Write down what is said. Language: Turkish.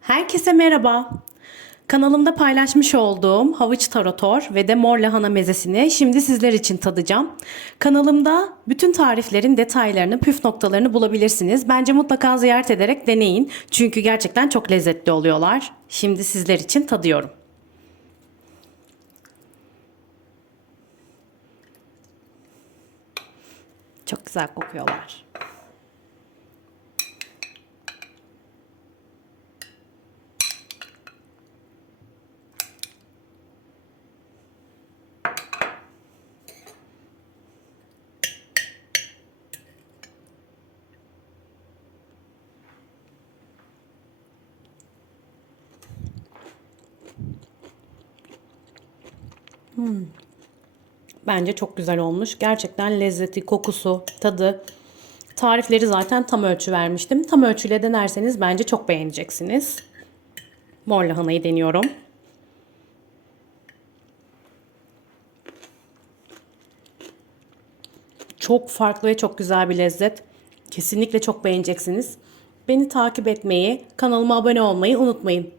Herkese merhaba. Kanalımda paylaşmış olduğum havuç tarator ve de mor lahana mezesini şimdi sizler için tadacağım. Kanalımda bütün tariflerin detaylarını, püf noktalarını bulabilirsiniz. Bence mutlaka ziyaret ederek deneyin. Çünkü gerçekten çok lezzetli oluyorlar. Şimdi sizler için tadıyorum. Çok güzel kokuyorlar. Bence çok güzel olmuş. Gerçekten lezzeti, kokusu, tadı. Tarifleri zaten tam ölçü vermiştim. Tam ölçüyle denerseniz bence çok beğeneceksiniz. Mor lahanayı deniyorum. Çok farklı ve çok güzel bir lezzet. Kesinlikle çok beğeneceksiniz. Beni takip etmeyi, kanalıma abone olmayı unutmayın.